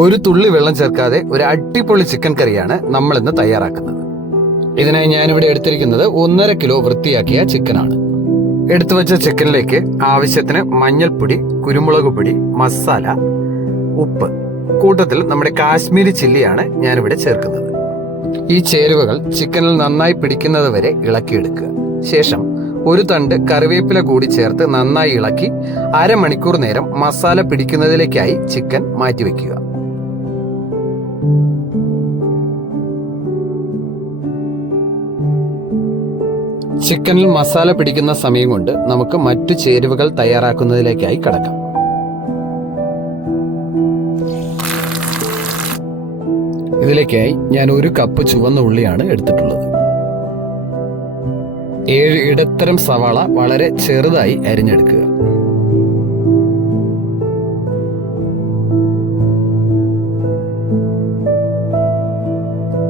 ഒരു തുള്ളി വെള്ളം ചേർക്കാതെ ഒരു അടിപൊളി ചിക്കൻ കറിയാണ് നമ്മൾ ഇന്ന് തയ്യാറാക്കുന്നത്. ഇതിനായി ഞാനിവിടെ എടുത്തിരിക്കുന്നത് 1.5 കിലോ വൃത്തിയാക്കിയ ചിക്കനാണ്. എടുത്തു വെച്ച ചിക്കനിലേക്ക് ആവശ്യത്തിന് മഞ്ഞൾപ്പൊടി, കുരുമുളക് പൊടി, മസാല, ഉപ്പ്, കൂട്ടത്തിൽ നമ്മുടെ കാശ്മീരി ചില്ലിയാണ് ഞാനിവിടെ ചേർക്കുന്നത്. ഈ ചേരുവകൾ ചിക്കനിൽ നന്നായി പിടിക്കുന്നത് വരെ ഇളക്കിയെടുക്കുക. ശേഷം ഒരു തണ്ട് കറിവേപ്പില കൂടി ചേർത്ത് നന്നായി ഇളക്കി അരമണിക്കൂർ നേരം മസാല പിടിക്കുന്നതിലേക്കായി ചിക്കൻ മാറ്റിവെക്കുക. ചിക്കനിൽ മസാല പിടിക്കുന്ന സമയം കൊണ്ട് നമുക്ക് മറ്റു ചേരുവകൾ തയ്യാറാക്കുന്നതിലേക്കായി കടക്കാം. ഇതിലേക്കായി ഞാൻ 1 കപ്പ് ചുവന്ന ഉള്ളിയാണ് എടുത്തിട്ടുള്ളത്. 7 ഇടത്തരം സവാള വളരെ ചെറുതായി അരിഞ്ഞെടുക്കുക.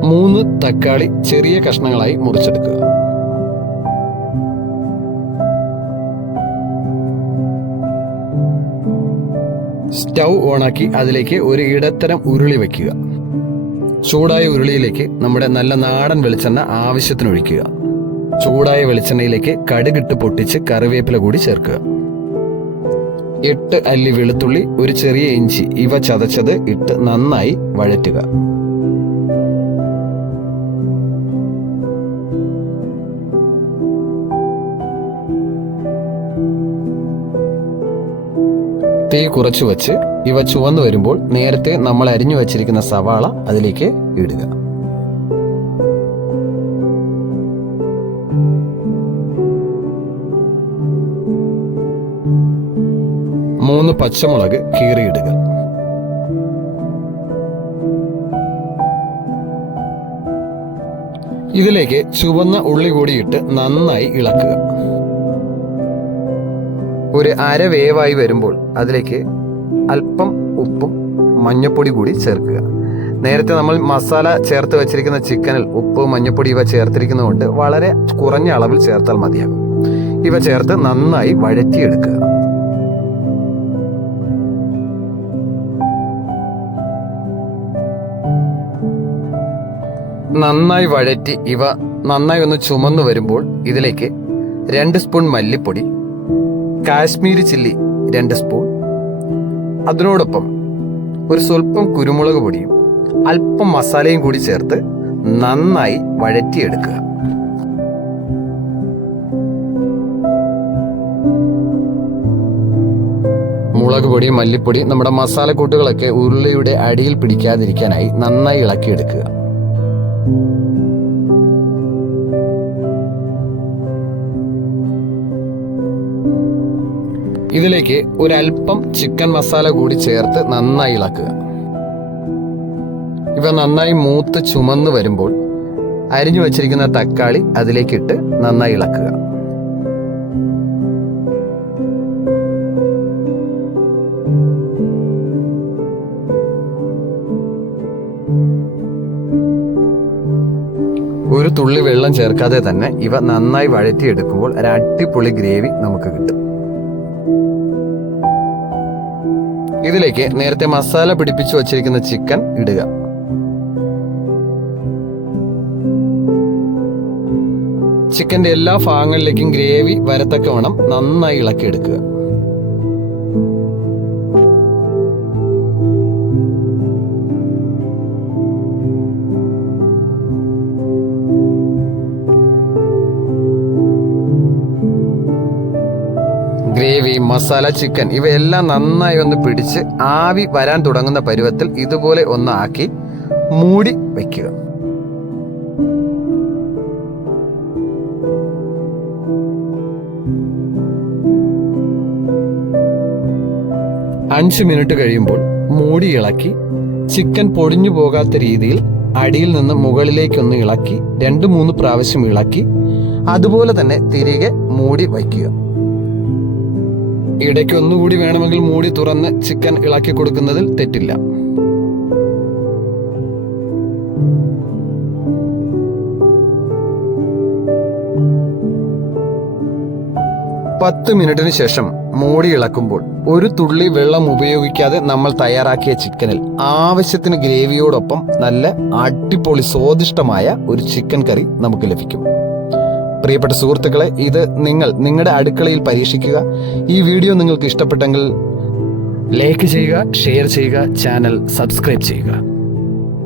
3 തക്കാളി ചെറിയ കഷ്ണങ്ങളായി മുറിച്ചെടുക്കുക. സ്റ്റൗ ഓണാക്കി അതിലേക്ക് ഒരു ഇടത്തരം ഉരുളി വയ്ക്കുക. ചൂടായ ഉരുളിയിലേക്ക് നമ്മുടെ നല്ല നാടൻ വെളിച്ചെണ്ണ ആവശ്യത്തിന് ഒഴിക്കുക. ചൂടായ വെളിച്ചെണ്ണയിലേക്ക് കടുകിട്ട് പൊട്ടിച്ച് കറിവേപ്പില കൂടി ചേർക്കുക. 8 അല്ലി വെളുത്തുള്ളി, ഒരു ചെറിയ ഇഞ്ചി ഇവ ചതച്ചത് ഇട്ട് നന്നായി വഴറ്റുക. തീ കുറച്ചു വച്ച് ഇവ ചുവന്നു വരുമ്പോൾ നേരത്തെ നമ്മൾ അരിഞ്ഞു വച്ചിരിക്കുന്ന സവാള അതിലേക്ക് ഇടുക. മൂന്ന് പച്ചമുളക് കീറിയിടുക. ഇതിലേക്ക് ചുവന്ന ഉള്ളി കൂടിയിട്ട് നന്നായി ഇളക്കുക. ഒരു അര വേവായി വരുമ്പോൾ അതിലേക്ക് അല്പം ഉപ്പും മഞ്ഞപ്പൊടി കൂടി ചേർക്കുക. നേരത്തെ നമ്മൾ മസാല ചേർത്ത് വെച്ചിരിക്കുന്ന ചിക്കനിൽ ഉപ്പ്, മഞ്ഞപ്പൊടി ഇവ ചേർത്തിരിക്കുന്നതുകൊണ്ട് വളരെ കുറഞ്ഞ അളവിൽ ചേർത്താൽ മതിയാകും. ഇവ ചേർത്ത് നന്നായി വഴറ്റിയെടുക്കുക. നന്നായി വഴറ്റി ഇവ നന്നായി ഒന്ന് ചുമന്നു വരുമ്പോൾ ഇതിലേക്ക് 2 സ്പൂൺ മല്ലിപ്പൊടി, കാശ്മീരി ചില്ലി 2 സ്പൂൺ, അതിനോടൊപ്പം ഒരു സ്വല്പം കുരുമുളക് പൊടിയും അല്പം മസാലയും കൂടി ചേർത്ത് നന്നായി വഴറ്റിയെടുക്കുക. മുളക് പൊടി, മല്ലിപ്പൊടി, നമ്മുടെ മസാലക്കൂട്ടുകളൊക്കെ ഉരുളിയുടെ അടിയിൽ പിടിക്കാതിരിക്കാനായി നന്നായി ഇളക്കിയെടുക്കുക. ഇതിലേക്ക് ഒരല്പം ചിക്കൻ മസാല കൂടി ചേർത്ത് നന്നായി ഇളക്കുക. ഇവ നന്നായി മൂത്ത് ചുമന്ന് വരുമ്പോൾ അരിഞ്ഞു വച്ചിരിക്കുന്ന തക്കാളി അതിലേക്കിട്ട് നന്നായി ഇളക്കുക. ഒരു തുള്ളി വെള്ളം ചേർക്കാതെ തന്നെ ഇവ നന്നായി വഴറ്റിയെടുക്കുമ്പോൾ ഒരു അടിപൊളി ഗ്രേവി നമുക്ക് കിട്ടും. ഇതിലേക്ക് നേരത്തെ മസാല പിടിപ്പിച്ചു വച്ചിരിക്കുന്ന ചിക്കൻ ഇടുക. ചിക്കന്റെ എല്ലാ ഭാഗങ്ങളിലേക്കും ഗ്രേവി വരത്തക്കവണ്ണം നന്നായി ഇളക്കിയെടുക്കുക. ഗ്രേവി, മസാല, ചിക്കൻ ഇവയെല്ലാം നന്നായി ഒന്ന് പിടിച്ച് ആവി വരാൻ തുടങ്ങുന്ന പരുവത്തിൽ ഇതുപോലെ ഒന്ന് ആക്കി മൂടി വയ്ക്കുക. അഞ്ച് മിനിറ്റ് കഴിയുമ്പോൾ മൂടി ഇളക്കി ചിക്കൻ പൊടിഞ്ഞു പോകാത്ത രീതിയിൽ അടിയിൽ നിന്ന് മുകളിലേക്കൊന്ന് ഇളക്കി 2-3 പ്രാവശ്യം ഇളക്കി അതുപോലെ തന്നെ തിരികെ മൂടി വയ്ക്കുക. ഇടയ്ക്ക് ഒന്നുകൂടി വേണമെങ്കിൽ മൂടി തുറന്ന് ചിക്കൻ ഇളക്കി കൊടുക്കുന്നതിൽ തെറ്റില്ല. 10 മിനിറ്റിന് ശേഷം മൂടി ഇളക്കുമ്പോൾ ഒരു തുള്ളി വെള്ളം ഉപയോഗിക്കാതെ നമ്മൾ തയ്യാറാക്കിയ ചിക്കനിൽ ആവശ്യത്തിന് ഗ്രേവിയോടൊപ്പം നല്ല അടിപൊളി സ്വാദിഷ്ടമായ ഒരു ചിക്കൻ കറി നമുക്ക് ലഭിക്കും. പ്രിയപ്പെട്ട സുഹൃത്തുക്കളെ, ഇത് നിങ്ങളുടെ അടുക്കളയിൽ പരീക്ഷിക്കുക. ഈ വീഡിയോ നിങ്ങൾക്ക് ഇഷ്ടപ്പെട്ടെങ്കിൽ ലൈക്ക് ചെയ്യുക, ഷെയർ ചെയ്യുക, ചാനൽ സബ്സ്ക്രൈബ് ചെയ്യുക.